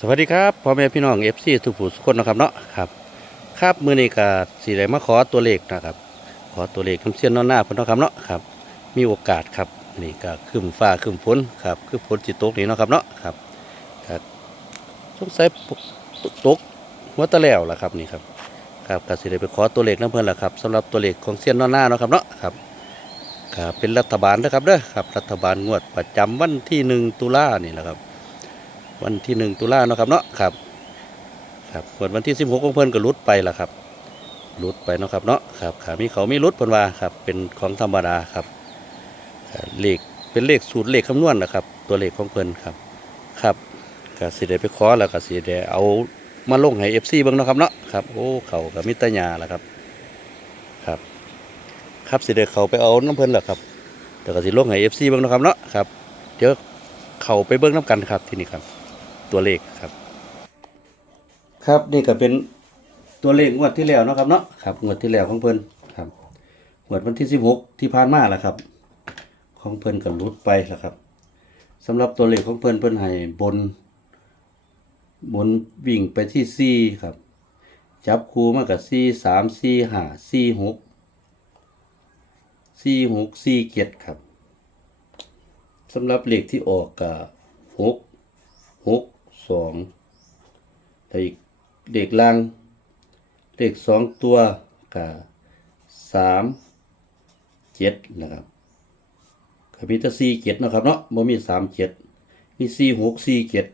สวัสดีครับพ่อแม่พี่น้องเอฟซีทุกผู้ทุกคนนะครับเนาะครับครับมือนี้ก็สีไดมาขอตัวเลขนะครับ ขอตัวเลขน้ำเสียนนอนหน้าพ่นนะครับเนาะครับ มีโอกาสครับนี่ก็ขึ้นฟ้าขึ้นฝนครับคือฝนจิตตกนี่เนาะครับเนาะครับครับสงสัยตกหัวตะแล้วล่ะครับนี่ครับครับก็สิไดไปขอตัวเลขน้ำเพิ่นล่ะครับสำหรับตัวเลขของเสียนนอนหน้าเนาะครับเนาะครับครับเป็นรัฐบาลนะครับเด้อครับรัฐบาลงวดประจำวันที่หนึ่งตุลานี่แหละครับ วันที่หนึ่งตุลาเนาะครับเนาะครับครับส่วนวันที่สิบหกของเพิ่นก็ลุดไปละครับลุดไปเนาะครับเนาะครับขามีเขามีลุดเพิ่นว่าครับเป็นของธรรมดาครับเลขเป็นเลขสูตรเลขคำนวณนะครับ ตัวเลขของเพิ่นครับครับก็สิได้ไปขอแล้วก็สิได้เอามาลงให้เอฟซีเบิ่งเนาะครับเนาะครับโอ้เขากับมิตรยาละครับครับครับสิได้เขาไปเอาน้ำเพิ่นละครับเดี๋ยวก็สิลงให้เอฟซีเบิ่งเนาะครับเนาะครับเดี๋ยวเขาไปเบิ่งน้ำกันครับที่นี่ครับ ตัวเลขครับ ครับนี่ก็เป็นตัวเลขงวดที่แล้วเนาะครับเนาะครับงวดที่แล้วของเพิ่นครับงวดวันที่สิบหกที่ผ่านมาแหละครับ ของเพิ่นก็หลุดไปแล้วครับสำหรับตัวเลขของเพิ่นเพิ่นให้บน บนวิ่งไปที่สี่ครับ จับคูมากับสี่สามสี่ห้าสี่หกสี่หกสี่เจ็ดครับสำหรับเลขที่ออกกับหกหก สองแต่อีกเด็กล่าง เลขสองตัวกับสามเจ็ดนะครับกับมีแต่สี่เจ็ดนะครับเนาะบ่มีสามเจ็ดมีสี่หกสี่เจ็ด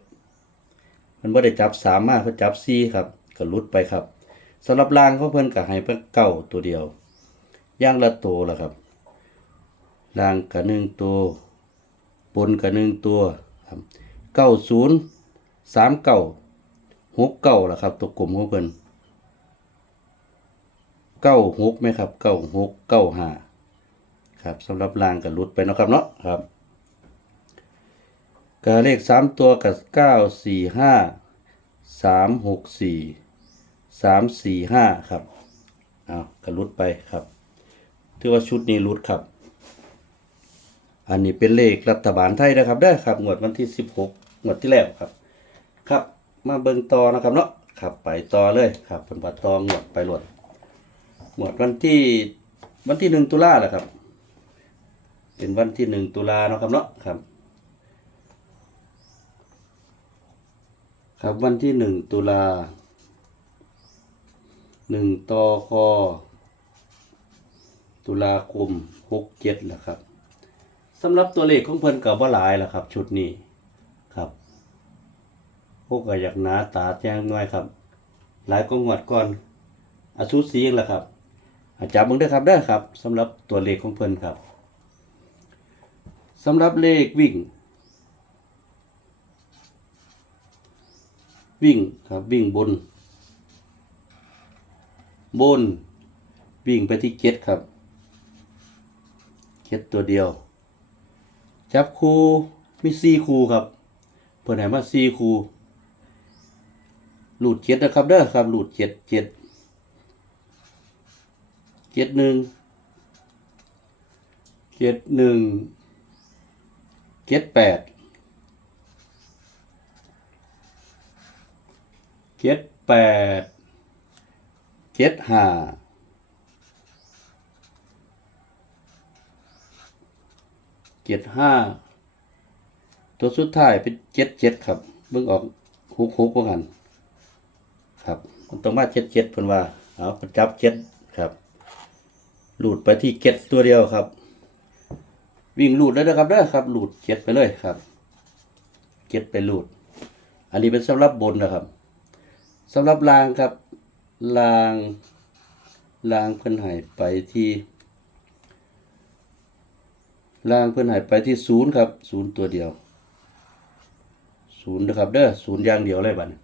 มันบ่ได้จับสามมาเพิ่นจับสี่ครับก็ลุดไปครับสำหรับล่างเของเพิ่นก็ให้เพิ่นเก้าตัวเดียวย่างละตัวละครับล่างกับหนึ่งตัวบนกับหนึ่งตัวครับเก้าศูนย์ สามเก้าหกเก้าล่ะครับ ตัวกลมของเพิ่นเก้าหกไหมครับเก้าหกเก้าห้าครับสำหรับรางกับรุดไปนะครับเนาะครับกเลขสามตัวกับเก้าสี่ห้าสามหกสี่สามสี่ห้าครับเอากระลุดไปครับถือว่าชุดนี้รุดครับ อันนี้เป็นเลขรัฐบาลไทยนะครับได้ครับงวดวันที่สิบหกงวดที่แล้วครับ ครับ มาเบิ่งต่อนะครับเนาะครับไปต่อเลยครับเป็นปัดต่องวดไปหลดงวดวันที่วันที่หนึ่งตุลาแหละครับ เป็นวันที่หนึ่งตุลาเนาะครับเนาะครับ ครับวันที่หนึ่งตุลาหนึ่งตอคอตุลาคมหกเจ็ดแหละครับสำหรับตัวเลขของเพิ่นกับว่าหลายล่ะครับ ชุดนี้ กก็อยากหนาตาแจ้งน้อยครับ หลายก็งวดก่อนอาชุดสีเองล่ะครับ อาจับมึงได้อครับได้ครับสำหรับตัวเลขของเพิ่นครับสำหรับเลขวิ่ง วิ่งครับวิ่งบน บน วิ่งไปที่เก็ตครับเก็ตตัวเดียว จับคูมีสี่คูครับเพิ่นให้มาสี่คู หลุดเจ็ดนะครับเด้อครับหลุดเจ็ดเจ็ดเจ็ดหนึ่งเจ็ดหนึ่งเจ็ดแปดเจ็ดแปดเจ็ดห้าเจ็ดห้าตัวสุดท้ายเป็นเจ็ดเจ็ดครับเบิ่งออกฮุกฮุกว่ากัน ครับ มันต้องมาเจ็ดเจ็ดเพิ่นว่าเอาก็จับเจ็ดครับหลุดไปที่เจ็ดตัวเดียวครับ วิ่งหลุดแล้วนะครับเด้อครับหลุดเจ็ดไปเลยครับเจ็ดไปหลุดอันนี้เป็นสำหรับบนนะครับสำหรับรางครับรางรางเพิ่นหายไปที่ล่างเพื่อนหายไปที่ศูนย์ครับศูนย์ตัวเดียวศูนย์นะครับเด้อศูนย์อย่างเดียวเลยบัดนี้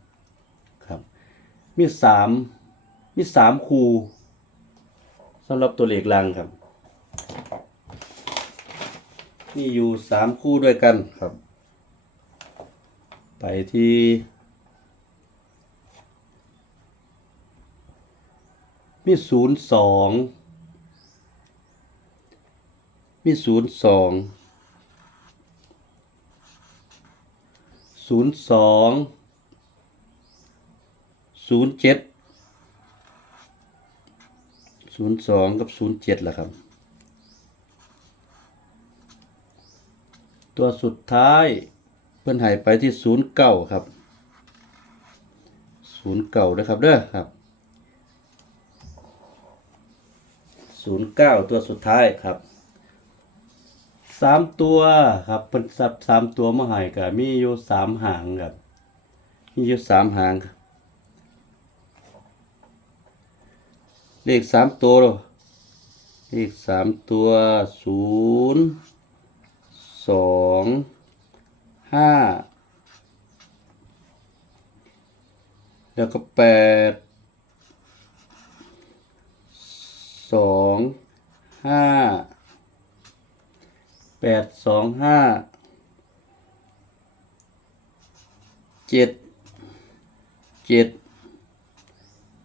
มีสามมีสามคูสำหรับตัวเลขล่างครับมีอยู่สามคู่ด้วยกันครับ ไปที่มีศูนย์สองมีศูนย์สองศูนย์สอง ศูนย์เจ็ดศูนย์สองกับศูนย์เจ็ดแหละครับ ตัวสุดท้ายเพิ่อนหายไปที่ศูนย์เก้าครับศูนย์เก้านะครับเด้อครับศูนย์เก้าตัวสุดท้ายครับสามตัวครับเพิ่นสับสามตัวมาหายก็มีอยู่สามหางครับมีอยู่สามหาง เลขสามตัวเลขสามตัวศูนย์สองห้าแล้วก็แปดสองห้าแปดสองห้าเจ็ดเจ็ด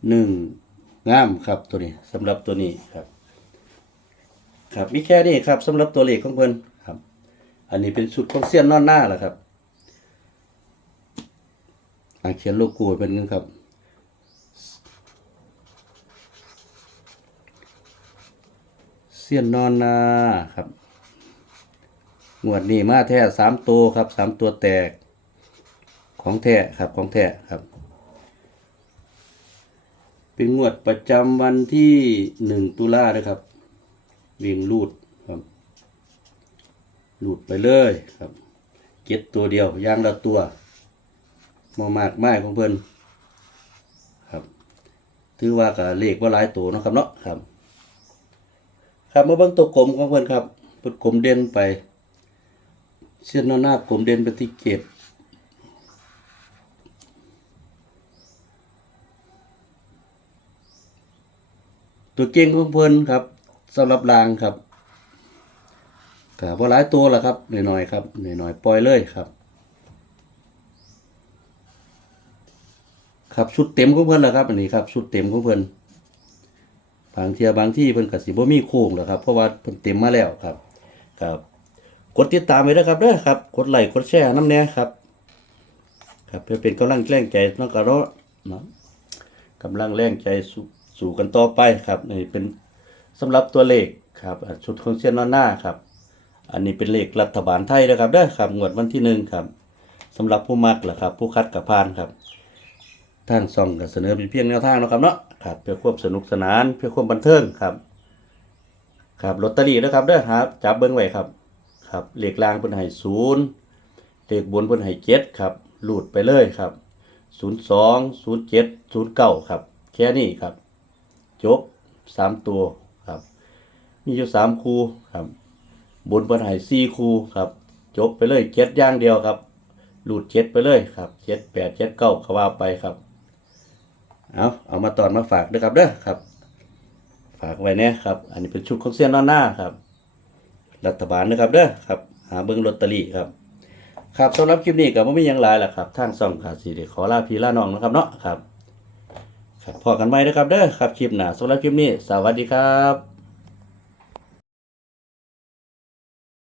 หนึ่ง งามครับตัวนี้สำหรับตัวนี้ครับ ครับมีแค่นี้ครับสำหรับตัวเลขของเพิ่นครับ อันนี้เป็นชุดของเสี้ยนนอนหน้าแหละครับอาเขียนโลโก้เป็นนึงครับเสี้ยนนอนหน้าครับงวดนี้มาแท้สามตัวครับสามตัวแตกของแท้ครับของแท้ครับ เป็นงวดประจำวันที่หนึ่งตุลานะครับวิ่งรูดครับรูดไปเลยครับเก็ดตัวเดียวยางละตัวมามากไม้ของเพิ่อนครับถือว่ากับเลขว่าหลายตัวนะครับเนาะครับ ครับมาเบิ่งตัวกลมของเพิ่นครับเพิ่นกลมเด่นไป เส้นหน้ากลมเด่นไปที่เกต ตัวเก่งของเพิ่นครับสำหรับรางครับก็บ่หลายตัวละครับหน่อยๆครับหน่อยๆปล่อยเลยครับ ครับชุดเต็มของเพิ่นแหละครับอันนี้ครับชุดเต็มของเพิ่นบางเทียบางที่เพิ่นก็สิบ่มีโค้งหรอกครับเพราะว่าเพิ่นเต็มมาแล้วครับครับกดติดตามไว้ด้วยครับเด้อครับกดไลค์กดแชร์น้ำแน่ครับ ครับเพื่อเป็นกำลังแรงใจน้องกระเนาะเนาะกำลังแรงใจสู่ สู่กันต่อไปครับนี่เป็นสำหรับตัวเลขครับชุดของเซียนนอนหน้าครับ อันนี้เป็นเลขรัฐบาลไทยนะครับเด้อครับงวดวันที่หนึ่งครับสำหรับผู้มักแหละครับ ผู้คัดกับพานครับทางซ่องก็เสนอเป็นเพียงแนวทางนะครับเนาะครับเพื่อความสนุกสนานเพื่อความบันเทิงครับ ครับลอตเตอรี่นะครับเด้อครับจับเบิ้งไว้ครับ ครับเลขล่างเพิ่นให้ศูนย์เลขบนเพิ่นให้เจ็ดครับหลูดไปเลยครับศูนย์สองศูนย์เจ็ดศูนย์เก้าครับ แค่นี้ครับ จบสามตัวครับ มีอยู่สามคูครับบนบนหายสี่คูครับ จบไปเลยเจ็ดอย่างเดียวครับหลุดเจ็ดไปเลยครับเจ็ดแปดเจ็ดเก้าเขว่าไปครับเอาเอามาตอนมาฝากด้วยครับเด้อครับ ฝากไว้เนี่ยครับ อันนี้เป็นชุดของเซียนนอนหน้าครับ รัฐบาลนะครับเด้อครับ หาเบิ้งลอตเตอรี่ครับครับสำหรับคลิปนี้ก็ไม่มีหยังหลายแหละครับท่างซ่องขาสีเดขอลาพี่ลาน้องนะครับเนาะครับ ครับพอกันไหมนะครับเด้อครับคลิปหน้าสำหรับคลิปนี้ สวัสดีครับ